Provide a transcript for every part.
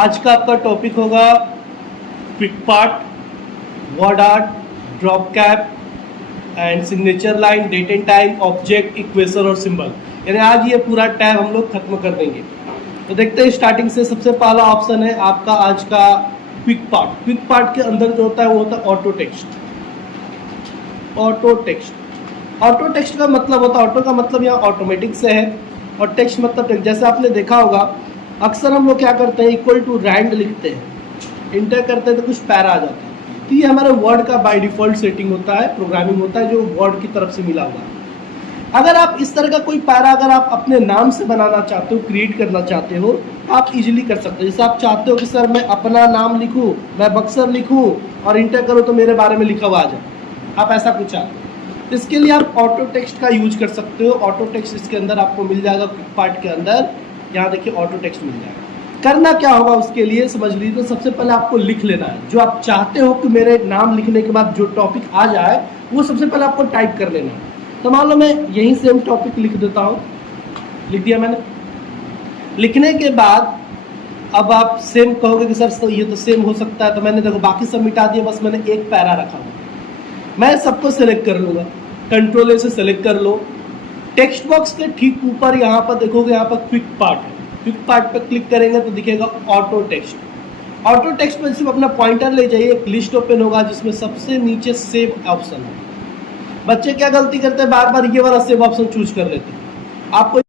आज का आपका टॉपिक होगा quick part, word art, drop cap and signature line, date and time, object, equation और सिंबल। यानी आज ये पूरा टैब हम लोग खत्म कर देंगे। तो देखते हैं स्टार्टिंग से। सबसे पहला ऑप्शन है आपका आज का क्विक पार्ट। क्विक पार्ट के अंदर जो होता है वो होता है auto text. Auto text, auto text का मतलब होता है, ऑटो का मतलब यहाँ ऑटोमेटिक से है और टेक्स्ट मतलब टेक्स्ट। जैसे आपने देखा होगा अक्सर हम लोग क्या करते हैं, इक्वल टू रैंड लिखते हैं, इंटर करते हैं तो कुछ पैरा आ जाता है। तो ये हमारे वर्ड का बाय डिफॉल्ट सेटिंग होता है, प्रोग्रामिंग होता है जो वर्ड की तरफ से मिला हुआ है। अगर आप इस तरह का कोई पैरा अगर आप अपने नाम से बनाना चाहते हो, क्रिएट करना चाहते हो, तो आप इजीली कर सकते हो। जैसे आप चाहते हो कि सर मैं अपना नाम लिखूं, मैं बक्सर लिखूं और इंटर करो तो मेरे बारे में लिखा हुआ आ जाए, आप ऐसा कुछ चाहते हो, इसके लिए आप ऑटो टेक्स्ट का यूज कर सकते हो। ऑटो टेक्स्ट इसके अंदर आपको मिल जाएगा क्विक पार्ट के अंदर। यहाँ देखिए ऑटो टेक्स्ट मिल जाएगा। करना क्या होगा उसके लिए समझ लीजिए। तो सबसे पहले आपको लिख लेना है जो आप चाहते हो कि मेरे नाम लिखने के बाद जो टॉपिक आ जाए वो सबसे पहले आपको टाइप कर लेना है। तो मान लो मैं यही सेम टॉपिक लिख देता हूँ, लिख दिया मैंने। लिखने के बाद अब आप सेम कहोगे कि सर ये तो सेम हो सकता है, तो मैंने देखो बाकी सब मिटा दिया, बस मैंने एक पैरा रखा हुआ। मैं सबको सेलेक्ट कर लूँगा, कंट्रोल से सेलेक्ट कर लो। टेक्स्ट बॉक्स के ठीक ऊपर यहाँ पर देखोगे, यहाँ पर क्विक पार्ट है। क्विक पार्ट पर क्लिक करेंगे तो दिखेगा ऑटो टेक्स्ट। ऑटो टेक्स्ट पर सिर्फ अपना पॉइंटर ले जाइए, एक लिस्ट ओपन होगा जिसमें सबसे नीचे सेव ऑप्शन है। बच्चे क्या गलती करते हैं, बार बार ये वाला सेव ऑप्शन चूज कर लेते हैं। आपको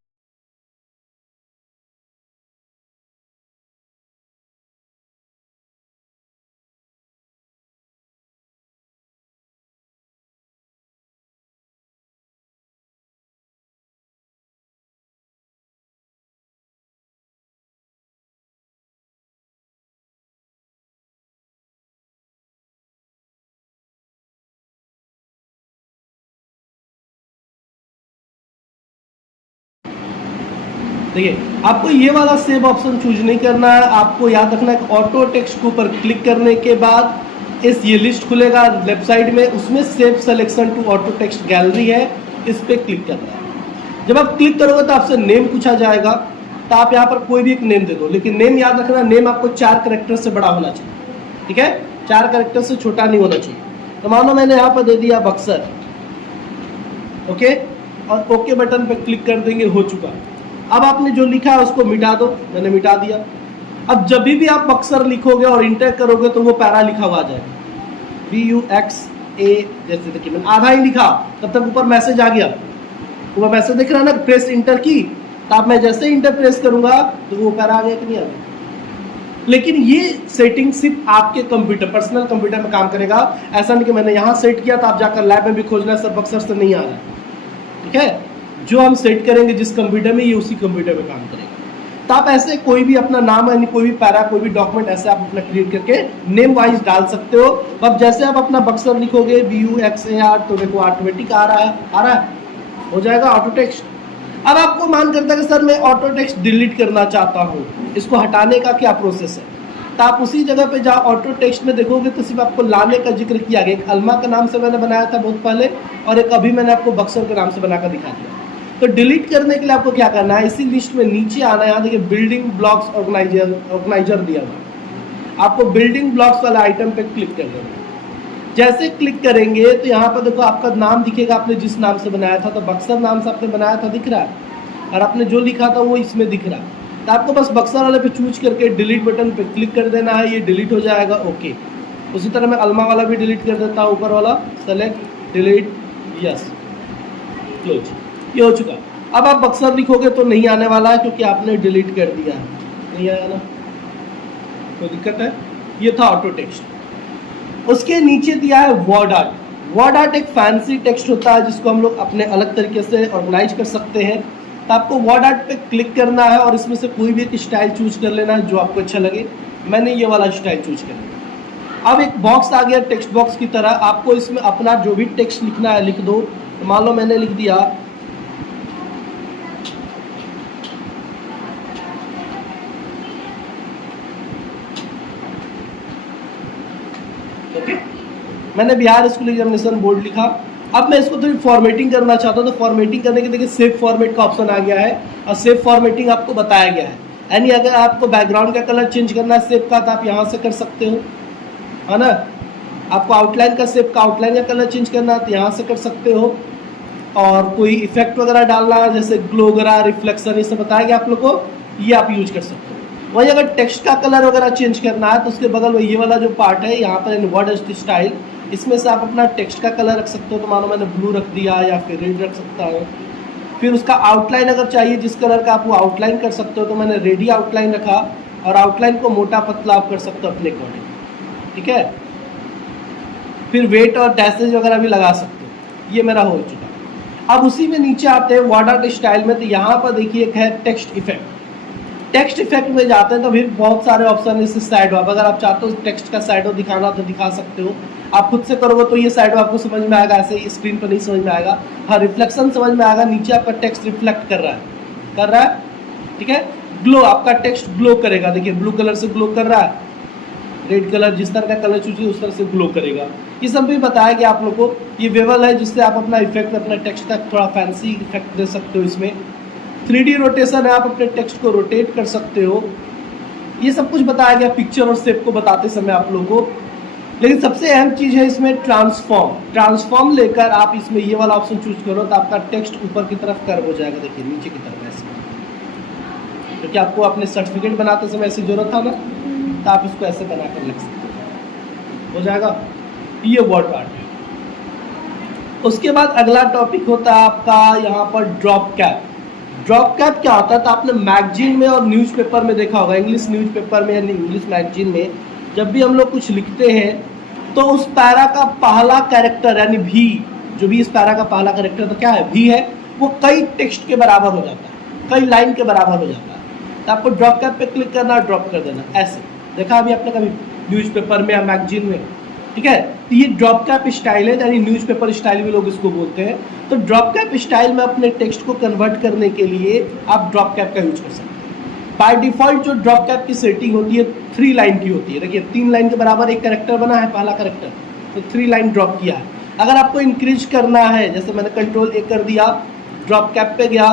देखिए आपको ये वाला सेव ऑप्शन चूज नहीं करना है। आपको याद रखना है ऑटो टेक्स्ट के ऊपर क्लिक करने के बाद ये लिस्ट खुलेगा लेफ्ट साइड में, उसमें save selection to auto text gallery है, इस पर क्लिक करना है। जब आप क्लिक करोगे तो आपसे नेम पूछा जाएगा, तो आप यहाँ पर कोई भी एक नेम दे दो, लेकिन नेम याद रखना नेम आपको 4 कैरेक्टर से बड़ा होना चाहिए, ठीक है, 4 कैरेक्टर से छोटा नहीं होना चाहिए। तो मानो मैंने यहाँ पर दे दिया बक्सर, ओके, और ओके बटन पर क्लिक कर देंगे, हो चुका। अब आपने जो लिखा है उसको मिटा दो, मैंने मिटा दिया। अब जब भी आप बक्सर लिखोगे और इंटर करोगे तो वो पैरा लिखा हुआ आ जाएगा, BUXA। जैसे देखिए मैंने आधा ही लिखा, तब तक ऊपर मैसेज आ गया, ऊपर मैसेज दिख रहा है ना, प्रेस इंटर की। तो अब मैं जैसे इंटर प्रेस करूंगा तो वो पैरा आ गया कि नहीं आ गया। लेकिन ये सेटिंग सिर्फ आपके कंप्यूटर, पर्सनल कंप्यूटर में काम करेगा। ऐसा नहीं कि मैंने यहाँ सेट किया तो आप जाकर लैब में भी खोजना है, सर बक्सर से नहीं आ रहा है, ठीक है। जो हम सेट करेंगे जिस कंप्यूटर में, ये उसी कंप्यूटर में काम करेगा। तो आप ऐसे कोई भी अपना नाम यानी कोई भी पैरा, कोई भी डॉक्यूमेंट ऐसे आप अपना क्रिएट करके नेम वाइज डाल सकते हो। अब जैसे आप अपना बक्सर लिखोगे BUXAR तो देखो ऑटोमेटिक आ रहा है, हो जाएगा ऑटो टेक्स्ट। अब आपको मान करता है कि सर मैं ऑटो टेक्स्ट डिलीट करना चाहता हूँ, इसको हटाने का क्या प्रोसेस है, तो आप उसी जगह पे जहाँ ऑटो टेक्स्ट में देखोगे तो सिर्फ आपको लाने का जिक्र किया गया। एक अलमा के नाम से मैंने बनाया था बहुत पहले, और एक अभी मैंने आपको बक्सर के नाम से बनाकर दिखा दिया। तो डिलीट करने के लिए आपको क्या करना है, इसी लिस्ट में नीचे आना है। यहाँ देखिए बिल्डिंग ब्लॉक्स ऑर्गेनाइजर दिया हुआ, आपको बिल्डिंग ब्लॉक्स वाला आइटम पे क्लिक कर देना। जैसे क्लिक करेंगे तो यहाँ पर देखो आपका नाम दिखेगा, आपने जिस नाम से बनाया था, तो बक्सर नाम से आपने बनाया था दिख रहा है, और आपने जो लिखा था वो इसमें दिख रहा है। तो आपको बस बक्सर वाले पे चूज करके डिलीट बटन पे क्लिक कर देना है, ये डिलीट हो जाएगा, ओके। उसी तरह मैं अलमा वाला भी डिलीट कर देता हूँ, ऊपर वाला सेलेक्ट डिलीट, यस, क्लोज, ये हो चुका। अब आप बक्सर लिखोगे तो नहीं आने वाला है क्योंकि आपने डिलीट कर दिया है, नहीं आया ना, कोई दिक्कत है। ये था ऑटो टेक्स्ट। उसके नीचे दिया है वर्ड आर्ट। वर्ड आर्ट एक फैंसी टेक्स्ट होता है जिसको हम लोग अपने अलग तरीके से ऑर्गेनाइज कर सकते हैं। तो आपको वर्ड आर्ट पे क्लिक करना है और इसमें से कोई भी एक स्टाइल चूज कर लेना है जो आपको अच्छा लगे। मैंने ये वाला स्टाइल चूज कर लिया। अब एक बॉक्स आ गया टेक्स्ट बॉक्स की तरह, आपको इसमें अपना जो भी टेक्स्ट लिखना है लिख दो। तो मान लो मैंने लिख दिया ओके, मैंने बिहार स्कूल एग्जामिनेशन बोर्ड लिखा। अब मैं इसको थोड़ी फॉर्मेटिंग करना चाहता हूँ, तो फॉर्मेटिंग करने के देखिए सेव फॉर्मेट का ऑप्शन आ गया है, और सेव फॉर्मेटिंग आपको बताया गया है। यानी अगर आपको बैकग्राउंड का कलर चेंज करना है शेप का तो आप यहाँ से कर सकते हो, है ना। आपको आउटलाइन का शेप का आउटलाइन का कलर चेंज करना है तो यहाँ से कर सकते हो। और कोई इफेक्ट वगैरह डालना है जैसे ग्लो वगैरह, रिफ्लेक्शन, ये सब बताया गया आप लोग को, ये आप यूज कर सकते हो। वहीं अगर टेक्स्ट का कलर वगैरह चेंज करना है तो उसके बगल में ये वाला जो पार्ट है यहाँ पर इनवर्ड स्टाइल, इसमें से आप अपना टेक्स्ट का कलर रख सकते हो। तो मानो मैंने ब्लू रख दिया या फिर रेड रख सकता हूँ। फिर उसका आउटलाइन अगर चाहिए जिस कलर का आप वो आउटलाइन कर सकते हो, तो मैंने रेड ही आउटलाइन रखा। और आउटलाइन को मोटा पतला आप कर सकते हो अपने अकॉर्डिंग, ठीक है। फिर वेट और डैशेज वगैरह भी लगा सकते हो। ये मेरा हो चुका। अब उसी में नीचे आते हैं वर्ड आर्ट स्टाइल में, तो यहाँ पर देखिए एक है टेक्स्ट इफेक्ट। टेक्स्ट इफेक्ट में जाते हैं तो फिर बहुत सारे ऑप्शन है। इससे साइड अगर आप चाहते हो टेक्स्ट का साइड दिखाना तो दिखा सकते हो। आप खुद से करोगे तो ये साइड आपको समझ में आएगा, ऐसे स्क्रीन पर नहीं समझ में आएगा। हाँ, रिफ्लेक्शन समझ में आएगा, नीचे आपका टेक्स्ट रिफ्लेक्ट कर रहा है, ठीक है। ग्लो, आपका टेक्स्ट ग्लो करेगा, देखिए ब्लू कलर से ग्लो कर रहा है, रेड कलर जिस तरह का कलर चूज उस तरह से ग्लो करेगा। ये सब भी बताया गया आप लोग को। ये वेवल है जिससे आप अपना इफेक्ट अपना टेक्स्ट का थोड़ा फैंसी इफेक्ट दे सकते हो। इसमें 3D रोटेशन है, आप अपने टेक्स्ट को रोटेट कर सकते हो। ये सब कुछ बताया गया पिक्चर और शेप को बताते समय आप लोगों को। लेकिन सबसे अहम चीज़ है इसमें ट्रांसफॉर्म लेकर आप इसमें ये वाला ऑप्शन चूज करो तो आपका टेक्स्ट ऊपर की तरफ कर्व हो जाएगा, देखिए नीचे की तरफ ऐसे। क्योंकि आपको अपने सर्टिफिकेट बनाते समय ऐसी जरूरत था ना, तो आप इसको ऐसे बनाकर लिख सकते हो जाएगा। ये वर्ड आर्ट है। उसके बाद अगला टॉपिक होता है आपका यहाँ पर ड्रॉप कैप। ड्रॉप कैप क्या होता है तो आपने मैगजीन में और न्यूज़पेपर में देखा होगा, इंग्लिश न्यूज़पेपर में या इंग्लिश मैगजीन में जब भी हम लोग कुछ लिखते हैं तो उस पैरा का पहला कैरेक्टर यानी भी, जो भी इस पैरा का पहला कैरेक्टर तो क्या है, भी है, वो कई टेक्स्ट के बराबर हो जाता है, कई लाइन के बराबर हो जाता है। तो आपको ड्रॉप कैप पे क्लिक करना, ड्रॉप कर देना ऐसे। देखा अभी आपने कभी न्यूज़पेपर में या मैगजीन में, ठीक है। तो ये ड्रॉप कैप स्टाइल है, यानी न्यूज़पेपर स्टाइल भी लोग इसको बोलते हैं। तो ड्रॉप कैप स्टाइल में अपने टेक्स्ट को कन्वर्ट करने के लिए आप ड्रॉप कैप का यूज कर सकते हैं। बाय डिफॉल्ट जो ड्रॉप कैप की सेटिंग होती है 3 लाइन की होती है। देखिए 3 लाइन के बराबर एक कैरेक्टर बना है, पहला कैरेक्टर, तो 3 लाइन ड्रॉप किया है। अगर आपको इंक्रीज करना है, जैसे मैंने Ctrl+A कर दिया, ड्रॉप कैप पे गया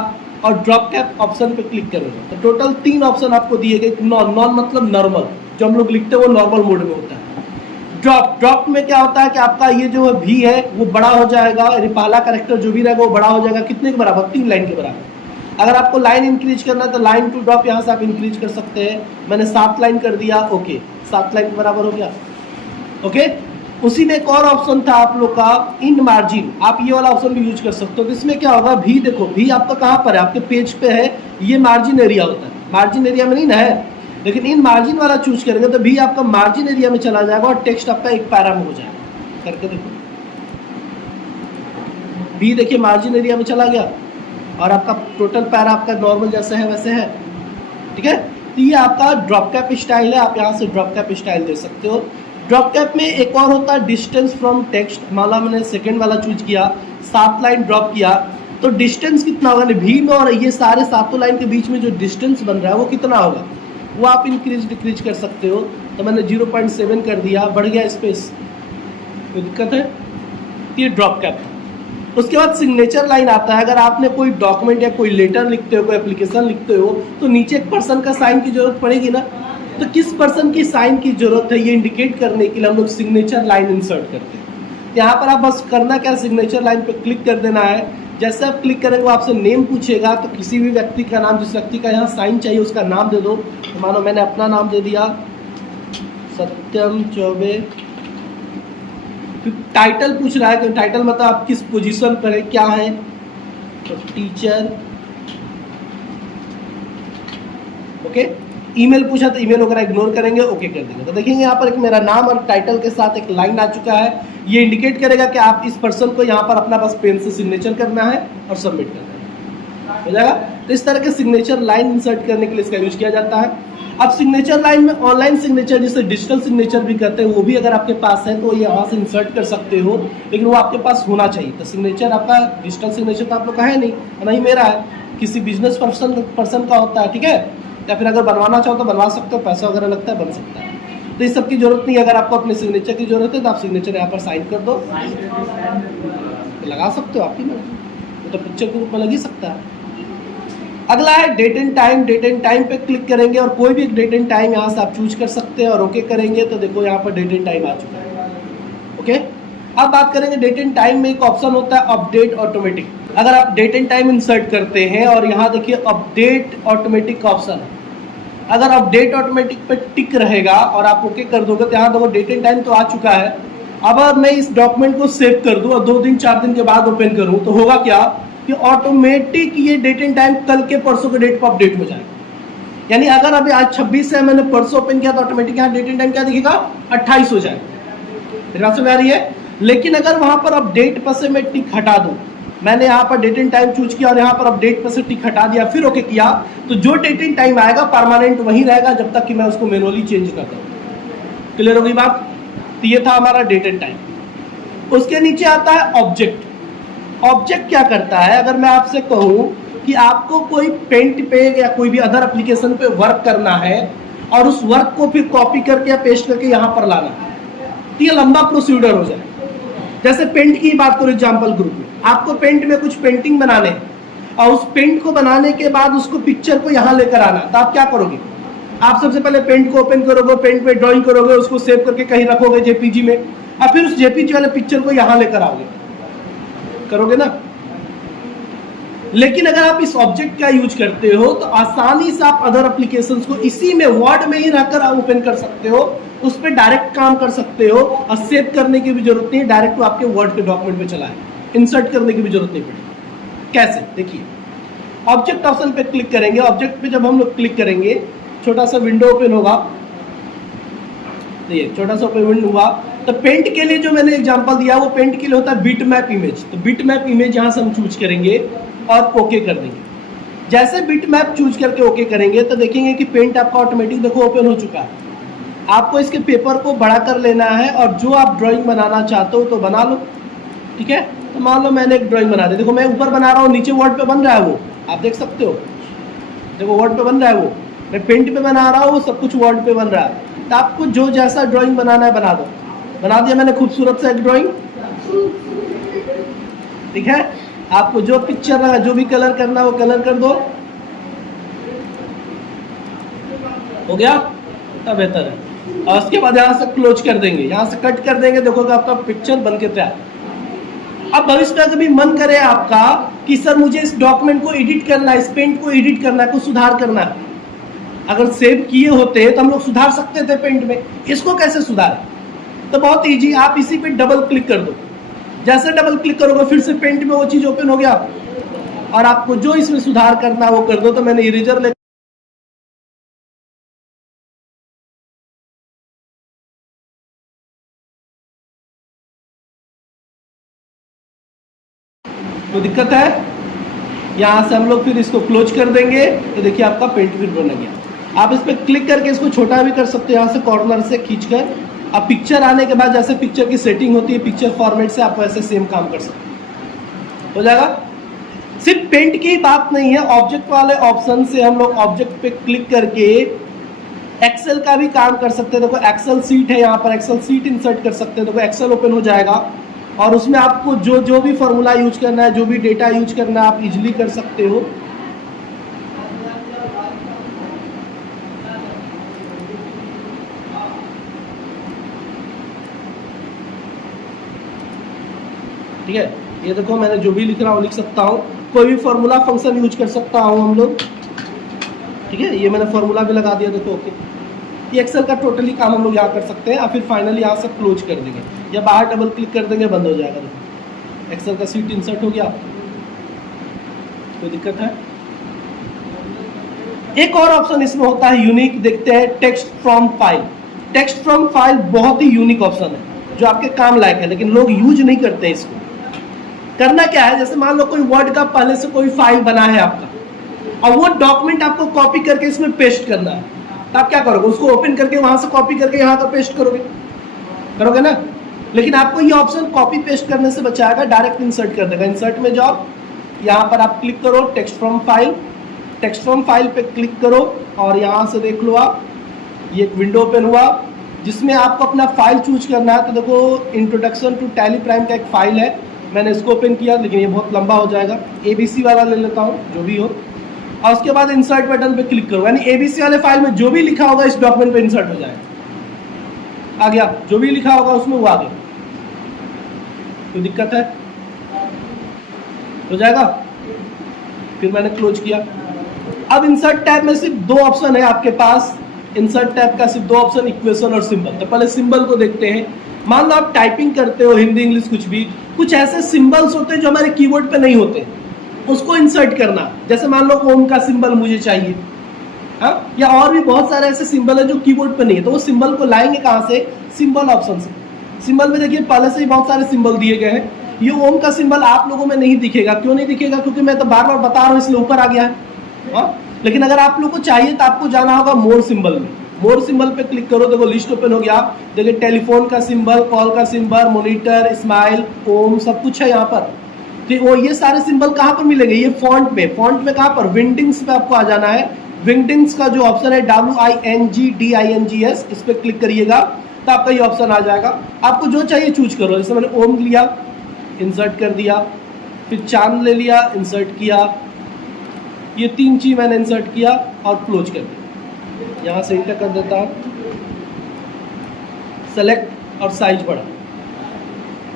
और ड्रॉप कैप ऑप्शन पे क्लिक करेंगे तो टोटल 3 ऑप्शन आपको दिए गए। नॉन मतलब नॉर्मल, जो हम लोग लिखते हैं वो नॉर्मल मोड में होता है। ड्रॉप में क्या होता है कि आपका ये जो भी है वो बड़ा हो जाएगा, यानी पहला कैरेक्टर जो भी रहेगा वो बड़ा हो जाएगा। कितने के बराबर? 3 लाइन के बराबर। अगर आपको लाइन इंक्रीज करना है तो लाइन टू ड्रॉप यहाँ से आप इंक्रीज कर सकते हैं। मैंने 7 लाइन कर दिया, ओके, 7 लाइन के बराबर हो गया, ओके। उसी में एक और ऑप्शन था आप लोग का इन मार्जिन, आप ये वाला ऑप्शन भी यूज कर सकते हो। तो इसमें क्या होगा, भी देखो, भी आपका कहाँ पर है, आपके पेज पे है, ये मार्जिन एरिया होता है, मार्जिन एरिया में नहीं ना है। लेकिन इन मार्जिन वाला चूज करेंगे तो भी आपका मार्जिन एरिया में चला जाएगा और टेक्स्ट आपका एक पैरा में हो जाएगा। करके देखो, भी देखिए मार्जिन एरिया में चला गया और आपका टोटल पैरा आपका नॉर्मल जैसे है वैसे है, ठीक है। तो ये आपका ड्रॉप कैप स्टाइल है, आप यहाँ से ड्रॉप कैप स्टाइल दे सकते हो। ड्रॉप कैप में एक और होता है डिस्टेंस फ्रॉम टेक्स्ट। माना मैंने सेकेंड वाला चूज किया, 7 लाइन ड्रॉप किया, तो डिस्टेंस कितना होगा, भी में और ये सारे 7 लाइन के बीच में जो डिस्टेंस बन रहा है वो कितना होगा, वो आप इंक्रीज डिक्रीज कर सकते हो। तो मैंने 0.7 कर दिया, बढ़ गया स्पेस, कोई दिक्कत है। ये ड्रॉप कैप। उसके बाद सिग्नेचर लाइन आता है। अगर आपने कोई डॉक्यूमेंट या कोई लेटर लिखते हो, कोई एप्लीकेशन लिखते हो, तो नीचे एक पर्सन का साइन की जरूरत पड़ेगी ना। तो किस पर्सन की साइन की जरूरत है ये इंडिकेट करने के लिए हम लोग सिग्नेचर लाइन इंसर्ट करते हैं। यहाँ पर आप बस करना क्या, सिग्नेचर लाइन पे क्लिक कर देना है। जैसे आप क्लिक करेंगे वो आपसे नेम पूछेगा, तो किसी भी व्यक्ति का नाम, जिस व्यक्ति का यहाँ साइन चाहिए उसका नाम दे दो। तो मानो मैंने अपना नाम दे दिया सत्यम चौबे। टाइटल पूछ रहा है कि टाइटल मतलब आप किस पोजीशन पर है, क्या है, तो टीचर, ओके। ईमेल पूछा तो ईमेल वगैरह इग्नोर करेंगे, ओके कर देंगे। तो देखेंगे यहाँ पर एक मेरा नाम और टाइटल के साथ एक लाइन आ चुका है। ये इंडिकेट करेगा कि आप इस पर्सन को यहाँ पर अपना बस पेन से सिग्नेचर करना है और सबमिट करना है, हो जाएगा। तो इस तरह के सिग्नेचर लाइन इंसर्ट करने के लिए इसका यूज किया जाता है। अब सिग्नेचर लाइन में ऑनलाइन सिग्नेचर, जिसे डिजिटल सिग्नेचर भी कहते हैं, वो भी अगर आपके पास है तो ये यहाँ से इंसर्ट कर सकते हो, लेकिन वो आपके पास होना चाहिए। तो सिग्नेचर आपका डिजिटल सिग्नेचर तो आप लोग का है नहीं, नहीं मेरा है, किसी बिजनेस पर्सन का होता है, ठीक है। या फिर अगर बनवाना चाहो तो बनवा सकते हो, पैसा वगैरह लगता है, बन सकता है। तो इस सब की जरूरत नहीं है। अगर आपको अपने सिग्नेचर की जरूरत है तो आप सिग्नेचर यहाँ पर साइन कर दो, तो लगा सकते हो, आपकी मर्जी, तो पिक्चर के रूप में लग ही सकता है। अगला है date and time. Date and time पे क्लिक करेंगे और कोई भी एक डेट एंड टाइम यहाँ से आप चूज कर सकते हैं और ओके करेंगे तो देखो यहाँ पर डेट एंड टाइम आ चुका है। ओके, अब बात करेंगे डेट एंड टाइम में एक ऑप्शन होता है अपडेट ऑटोमेटिक। अगर आप डेट एंड टाइम इंसर्ट करते हैं और यहाँ देखिए अपडेट ऑटोमेटिक का ऑप्शन है, अगर अपडेट ऑटोमेटिक पे टिक रहेगा और आप ओके कर दोगे तो यहाँ देखो डेट एंड टाइम तो आ चुका है। अब अगर मैं इस डॉक्यूमेंट को सेव कर दूं और 2 दिन 4 दिन के बाद ओपन करूं तो होगा क्या कि ऑटोमेटिक ये डेट एंड टाइम कल के परसों के डेट पर अपडेट हो जाएगा। यानी अगर अभी आज 26 है, मैंने परसों ओपन किया तो ऑटोमेटिक यहाँ डेट एंड टाइम क्या दिखेगा 28 हो जाएगा। मेरी बात समझ आ रही है? लेकिन अगर वहां पर अपडेट पर से मैं टिक हटा दूं, मैंने यहाँ पर डेट एंड टाइम चूज किया और यहाँ पर अपडेट पर से टिक हटा दिया फिर ओके किया तो जो डेट एंड टाइम आएगा परमानेंट वही रहेगा जब तक कि मैं उसको मैनुअली चेंज कर दूं। क्लियर होगी बात? तो ये था हमारा डेट एंड टाइम। उसके नीचे आता है ऑब्जेक्ट। ऑब्जेक्ट क्या करता है? अगर मैं आपसे कहूं कि आपको कोई पेंट पे या कोई भी अदर एप्लीकेशन पे वर्क करना है और उस वर्क को फिर कॉपी करके या पेस्ट करके यहाँ पर लाना है तो ये लंबा प्रोसीजर हो जाए। जैसे पेंट की बात करो, एग्जाम्पल ग्रुप में आपको पेंट में कुछ पेंटिंग बनाने और उस पेंट को बनाने के बाद उसको पिक्चर को यहाँ लेकर आना, तो आप क्या करोगे? आप सबसे पहले पेंट को ओपन करोगे, पेंट में ड्राइंग करोगे, उसको सेव करके कहीं रखोगे जेपीजी में और फिर उस जेपीजी वाले पिक्चर को यहाँ लेकर आओगे, करोगे ना? लेकिन अगर आप इस ऑब्जेक्ट का यूज करते हो तो आसानी से आप अदर एप्लीकेशंस को इसी में वर्ड में ही रहकर आप ओपन कर सकते हो, उस पर डायरेक्ट काम कर सकते हो और सेव करने की भी जरूरत नहीं है, डायरेक्ट वो आपके वर्ड के डॉक्यूमेंट में चला है, इंसर्ट करने की भी जरूरत नहीं पड़ेगी। कैसे? देखिए, ऑब्जेक्ट ऑप्शन पे क्लिक करेंगे। ऑब्जेक्ट पे जब हम लोग क्लिक करेंगे छोटा सा विंडो ओपन होगा, ये छोटा सा ओपन विंडो हुआ तो पेंट के लिए जो मैंने एग्जांपल दिया वो पेंट के लिए होता है बिट मैप इमेज। तो बिट मैप इमेज यहाँ से हम चूज करेंगे और ओके कर देंगे। जैसे बिट मैप चूज करके ओके करेंगे तो देखेंगे कि पेंट आपका ऑटोमेटिक देखो ओपन हो चुका है। आपको इसके पेपर को बड़ा कर लेना है और जो आप ड्राइंग बनाना चाहते हो तो बना लो, ठीक है? तो मान लो मैंने एक ड्राइंग बना दी, देखो मैं ऊपर बना रहा हूँ, नीचे वर्ड पे बन रहा है, वो आप देख सकते हो, देखो वर्ड पे बन रहा है, वो मैं पेंट पे बना रहा हूँ, सब कुछ वर्ड पे बन रहा है। तो आपको जो जैसा ड्राइंग बनाना है बना दो। बना दिया मैंने खूबसूरत सा एक ड्राइंग, ठीक है? आपको जो पिक्चर जो भी कलर करना है वो कलर कर दो, हो गया? तब बेहतर है। और उसके बाद यहाँ से क्लोज कर देंगे, यहाँ से कट कर देंगे, देखो कि आपका पिक्चर बन के तैयार। अब भविष्य में कभी मन करे आपका कि सर मुझे इस डॉक्यूमेंट को एडिट करना है, इस पेंट को एडिट करना है, कुछ सुधार करना है, अगर सेव किए होते तो हम लोग सुधार सकते थे पेंट में, इसको कैसे सुधारें? तो बहुत इजी, आप इसी पे डबल क्लिक कर दो। जैसे डबल क्लिक करोगे फिर से पेंट में वो चीज ओपन हो गया और आपको जो इसमें सुधार करना है वो कर दो। तो मैंने इरेजर ले, तो दिक्कत है, यहाँ से हम लोग फिर इसको क्लोज कर देंगे तो देखिए आपका पेंट फिर बन गया। आप इस पर क्लिक करके इसको छोटा भी कर सकते हो, यहाँ से कॉर्नर से खींचकर। अब पिक्चर आने के बाद जैसे पिक्चर की सेटिंग होती है पिक्चर फॉर्मेट से, आप वैसे सेम काम कर सकते हो जाएगा। सिर्फ पेंट की बात नहीं है, ऑब्जेक्ट वाले ऑप्शन से हम लोग ऑब्जेक्ट पे क्लिक करके एक्सेल का भी काम कर सकते हैं। देखो एक्सेल सीट है, यहाँ पर एक्सेल सीट इंसर्ट कर सकते हैं, देखो एक्सेल ओपन हो जाएगा और उसमें आपको जो भी फॉर्मूला यूज करना है, जो भी डेटा यूज करना है, आप इजीली कर सकते हो। ठीक है, ये देखो मैंने जो भी लिख रहा हूँ लिख सकता हूँ, कोई भी फॉर्मूला फंक्शन यूज कर सकता हूँ हम लोग, ठीक है? ये मैंने फॉर्मूला भी लगा दिया, देखो ओके। ये एक्सेल का टोटली काम हम लोग यहाँ कर सकते हैं और फिर फाइनली यहाँ से क्लोज कर देंगे या बाहर डबल क्लिक कर देंगे, बंद हो जाएगा। देखो एक्सेल का सीट इंसर्ट हो गया, कोई दिक्कत है? एक और ऑप्शन इसमें होता है यूनिक, देखते हैं text from file. Text from file बहुत ही यूनिक ऑप्शन है जो आपके काम लायक है, लेकिन लोग यूज नहीं करते इसको। करना क्या है, जैसे मान लो कोई वर्ड का पहले से कोई फाइल बना है आपका और वो डॉक्यूमेंट आपको कॉपी करके इसमें पेस्ट करना है, तो आप क्या करोगे? उसको ओपन करके वहां से कॉपी करके यहाँ पर पेस्ट करोगे ना? लेकिन आपको ये ऑप्शन कॉपी पेस्ट करने से बचाएगा, डायरेक्ट इंसर्ट कर देगा। इंसर्ट में जाओ, यहाँ पर आप क्लिक करो text from file, text from file पे क्लिक करो और यहाँ से देख लो आप, ये एक विंडो ओपन हुआ जिसमें आपको अपना फाइल चूज करना है। तो देखो इंट्रोडक्शन टू टैली प्राइम का एक फाइल है, मैंने इसको ओपन किया, लेकिन ये बहुत लंबा हो जाएगा, ABC वाला ले लेता हूँ, जो भी हो। और उसके बाद इंसर्ट बटन पे क्लिक करो, यानी एबीसी वाले फाइल में जो भी लिखा होगा इस डॉक्यूमेंट पे इंसर्ट हो जाएगा। आ गया, जो भी लिखा होगा उसमें वो आ गया। कोई दिक्कत है? हो जाएगा। फिर मैंने क्लोज किया। अब इंसर्ट टैब में सिर्फ दो ऑप्शन है आपके पास। इंसर्ट टैब का सिर्फ दो ऑप्शन, इक्वेशन और सिंबल। तो पहले सिंबल को देखते हैं। मान लो आप टाइपिंग करते हो, हिंदी इंग्लिश कुछ भी, कुछ ऐसे सिंबल्स होते हैं जो हमारे कीबोर्ड पे नहीं होते, उसको इंसर्ट करना। जैसे मान लो ओम का सिंबल मुझे चाहिए, हाँ, या और भी बहुत सारे ऐसे सिंबल है जो कीबोर्ड पे नहीं है, तो वो सिंबल को लाएंगे कहाँ से? सिंबल ऑप्शन से। सिंबल में देखिए पहले से ही बहुत सारे सिंबल दिए गए हैं। ये ओम का सिंबल आप लोगों में नहीं दिखेगा। क्यों नहीं दिखेगा? क्योंकि मैं तो बार बार बता रहा हूँ इसलिए ऊपर आ गया है, हाँ? लेकिन अगर आप लोग को चाहिए तो आपको जाना होगा मोर सिंबल में। मोर सिंबल पे क्लिक करो, देखो लिस्ट ओपन हो गया। देखिए टेलीफोन का सिंबल, कॉल का सिंबल, मॉनिटर, स्माइल, ओम, सब कुछ है यहाँ पर। तो वो ये सारे सिंबल कहाँ पर मिलेंगे? ये फॉन्ट में। फॉन्ट में कहाँ पर? विंगडिंग्स पे आपको आ जाना है। विंगडिंग्स का जो ऑप्शन है WINGDINGS, इस पे क्लिक करिएगा तो आपका ये ऑप्शन आ जाएगा। आपको जो चाहिए चूज करो। जैसे मैंने ओम लिया, इंसर्ट कर दिया, फिर चांद ले लिया, इंसर्ट किया। ये तीन चीज मैंने इंसर्ट किया और क्लोज कर दिया। यहाँ से इंटर कर देता हूँ, सेलेक्ट और साइज बढ़ा,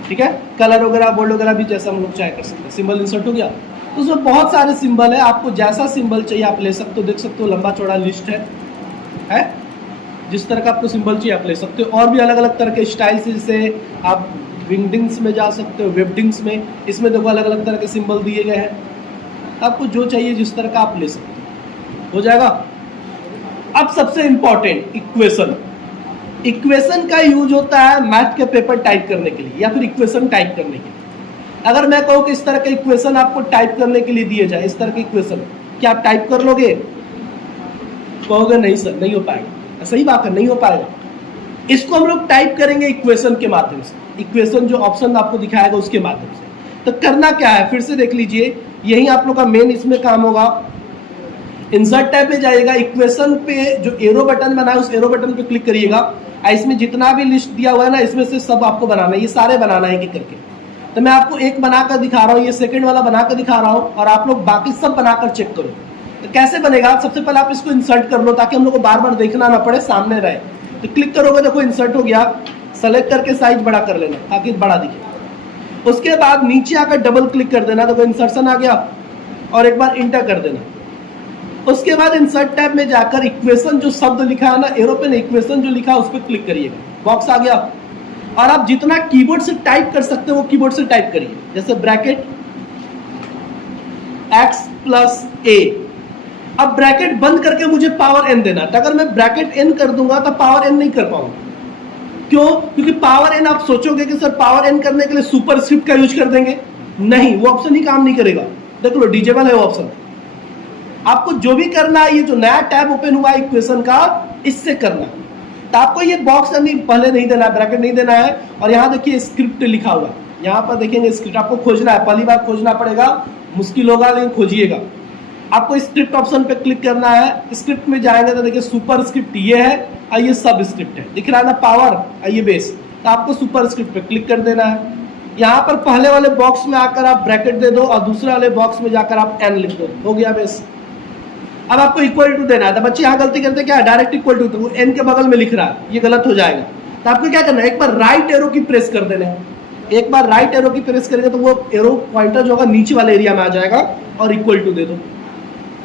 ठीक है। कलर वगैरह, बोल्ड वगैरह भी जैसा हम लोग चाहे कर सकते हैं। सिंबल इंसर्ट हो गया। तो उसमें बहुत सारे सिंबल है, आपको जैसा सिंबल चाहिए आप ले सकते हो। देख सकते हो लंबा चौड़ा लिस्ट है? जिस तरह का आपको सिंबल चाहिए आप ले सकते हो। और भी अलग अलग तरह के स्टाइल से, जैसे आप विंगडिंग्स में जा सकते हो, वेबडिंग्स में। इसमें देखो अलग अलग तरह के सिंबल दिए गए हैं। आपको जो चाहिए जिस तरह का आप ले सकते हो। हो जाएगा। अब सबसे इंपॉर्टेंट, इक्वेशन। इक्वेशन का यूज होता है मैथ के पेपर टाइप करने के लिए या फिर इक्वेशन टाइप करने के लिए। अगर मैं कहूँ कि इस तरह के इक्वेशन आपको टाइप करने के लिए दिए जाए, इस तरह के इक्वेशन, क्या आप टाइप कर लोगे? कहोगे नहीं सर, नहीं हो पाएगा। सही बात है, नहीं हो पाएगा। इसको हम लोग टाइप करेंगे इक्वेशन के माध्यम से। इक्वेशन जो ऑप्शन आपको दिखाएगा उसके माध्यम से। तो करना क्या है, फिर से देख लीजिए। यही आप लोग का मेन इसमें काम होगा। इंसर्ट टैब में जाइएगा, इक्वेशन पे जो एरो बटन बना है उस एरो बटन पे क्लिक करिएगा। इसमें जितना भी लिस्ट दिया हुआ है ना, इसमें से सब आपको बनाना है। ये सारे बनाना है एक करके। तो मैं आपको एक बनाकर दिखा रहा हूँ, ये सेकंड वाला बनाकर दिखा रहा हूँ, और आप लोग बाकी सब बनाकर चेक करो। तो कैसे बनेगा? सबसे पहले आप इसको इंसर्ट कर लो ताकि हम लोग को बार बार देखना ना पड़े, सामने रहे। तो क्लिक करोगे, देखो इंसर्ट हो गया। सेलेक्ट करके साइज बड़ा कर लेना ताकि बड़ा दिखे। उसके बाद नीचे आकर डबल क्लिक कर देना, देखो इंसर्शन आ गया, और एक बार इंटर कर देना। उसके बाद इंसर्ट टैब में जाकर इक्वेशन जो शब्द लिखा है ना, एरो पे इक्वेशन जो लिखा है उस पर क्लिक करिएगा। बॉक्स आ गया। और आप जितना कीबोर्ड से टाइप कर सकते हो वो कीबोर्ड से टाइप करिए। जैसे ब्रैकेट x+a। अब ब्रैकेट बंद करके मुझे पावर n देना था। अगर मैं ब्रैकेट n कर दूंगा तो पावर n नहीं कर पाऊंगा। क्यों? क्योंकि पावर n, आप सोचोगे कि सर पावर n करने के लिए सुपरस्क्रिप्ट का यूज कर देंगे। नहीं, वो ऑप्शन ही काम नहीं करेगा। देख लो, डिजेबल है वो ऑप्शन। आपको जो भी करना है, ये जो नया टैब ओपन हुआ है इक्वेशन का, इससे करना। तो आपको ये बॉक्स पहले नहीं देना है, ब्रैकेट नहीं देना है। और यहाँ देखिए स्क्रिप्ट लिखा हुआ है, यहाँ पर देखेंगे स्क्रिप्ट आपको खोजना है। पहली बार खोजना पड़ेगा, मुश्किल होगा, लेकिन खोजिएगा। आपको स्क्रिप्ट ऑप्शन पे क्लिक करना है। स्क्रिप्ट में जाएंगे तो देखिए सुपर स्क्रिप्ट ये है और ये सब स्क्रिप्ट है। दिख रहा है ना, पावर और ये बेस। तो आपको सुपर स्क्रिप्ट पे क्लिक कर देना है। यहाँ पर पहले वाले बॉक्स में आकर आप ब्रैकेट दे दो और दूसरे वाले बॉक्स में जाकर आप n लिख दो। हो गया बेस। अब आपको इक्वल टू देना है। तो बच्चे यहाँ गलती करते क्या है, डायरेक्ट इक्वल टू, तो वो n के बगल में लिख रहा है, ये गलत हो जाएगा। तो आपको क्या करना है, एक बार राइट एरो की प्रेस कर देना है। एक बार राइट एरो की प्रेस करेंगे तो वो एरो पॉइंटर जो होगा नीचे वाले एरिया में आ जाएगा, और इक्वल टू दे दो।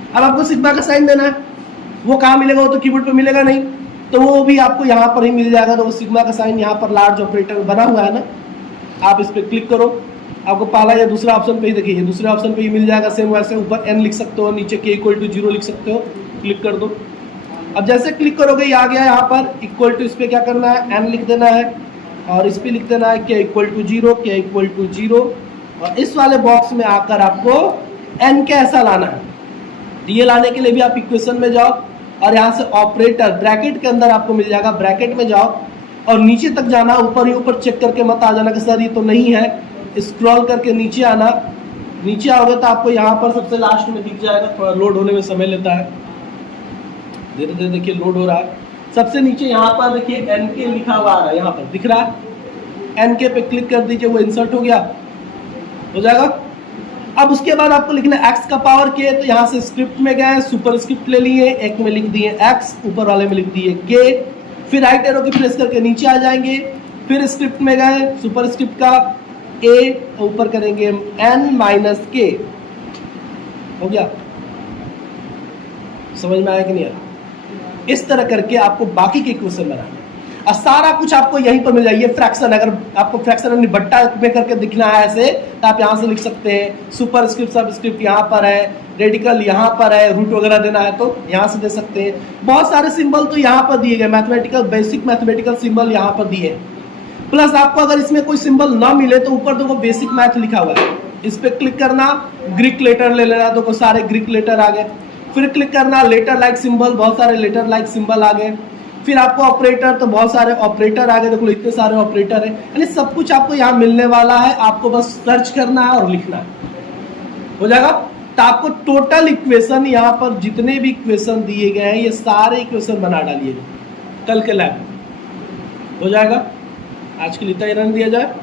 अब आपको सिग्मा का साइन देना है। वो कहाँ मिलेगा? वो तो कीबोर्ड पे मिलेगा नहीं, तो वो भी आपको यहाँ पर ही मिल जाएगा। तो वो सिग्मा का साइन यहाँ पर लार्ज ऑपरेटर बना हुआ है ना, आप इस पर क्लिक करो। आपको पहला या दूसरा ऑप्शन पे ही देखिए, दूसरे ऑप्शन पे ही मिल जाएगा। सेम वैसे ऊपर n लिख सकते हो, नीचे k = 0 लिख सकते हो। क्लिक कर दो। अब जैसे क्लिक करोगे ये आ गया। यहाँ पर इक्वल टू, इस पर क्या करना है, n लिख देना है, और इस पर लिख देना है k = 0, k = 0। और इस वाले बॉक्स में आकर आपको n के ऐसा लाना है। ये लाने के लिए भी आप इक्वेशन में जाओ, और यहाँ से ऑपरेटर ब्रैकेट के अंदर आपको मिल जाएगा। ब्रैकेट में जाओ और नीचे तक जाना, ऊपर ही ऊपर चेक करके मत आ जाना कि सर ये तो नहीं है। स्क्रॉल करके नीचे आना। नीचे आओगे तो आपको यहाँ पर सबसे लास्ट में दिख जाएगा। थोड़ा लोड होने में समय लेता है, धीरे धीरे देखिए लोड हो रहा है। सबसे नीचे यहाँ पर देखिए NK लिखा हुआ आ रहा है, यहाँ पर दिख रहा है। NK पे क्लिक कर दीजिए, वो इंसर्ट हो गया। हो जाएगा। अब उसके बाद आपको लिखना है x का पावर k, तो यहाँ से स्क्रिप्ट में गए, सुपर स्क्रिप्ट ले लिए, एक में लिख दिए x, ऊपर वाले में लिख दिए k, फिर राइट एरो की प्रेस करके नीचे आ जाएंगे, फिर स्क्रिप्ट में गए, सुपर स्क्रिप्ट का a, ऊपर करेंगे n माइनस k। हो गया? समझ में आया कि नहीं आया? इस तरह करके आपको बाकी के इक्वेशन बनाना है और सारा कुछ आपको यहीं पर मिल जाएगी। फ्रैक्शन, अगर आपको फ्रैक्शन बट्टा में करके दिखना है ऐसे, तो आप यहाँ से लिख सकते हैं। सुपर स्क्रिप्ट सब स्क्रिप्ट यहाँ पर है, रेडिकल यहाँ पर है, रूट वगैरह देना है तो यहाँ से दे सकते हैं। बहुत सारे सिंबल तो यहाँ पर दिए गए, मैथमेटिकल बेसिक मैथमेटिकल सिंबल यहाँ पर दिए। प्लस आपको अगर इसमें कोई सिंबल ना मिले तो ऊपर देखो बेसिक मैथ लिखा हुआ है, इस पर क्लिक करना, ग्रीक लेटर ले लेना, तो सारे ग्रीक लेटर आ गए। फिर क्लिक करना लेटर लाइक सिंबल, बहुत सारे लेटर लाइक सिंबल आ गए। फिर आपको ऑपरेटर, तो बहुत सारे ऑपरेटर आ गए, देखो इतने सारे ऑपरेटर है, यानी सब कुछ आपको यहाँ मिलने वाला है। आपको बस सर्च करना है और लिखना है, हो जाएगा। तो आपको टोटल इक्वेशन यहाँ पर जितने भी इक्वेशन दिए गए हैं ये सारे इक्वेशन बना डालिएगा, कल के लैब हो जाएगा। आज के लिए इतना ही रन दिया जाए।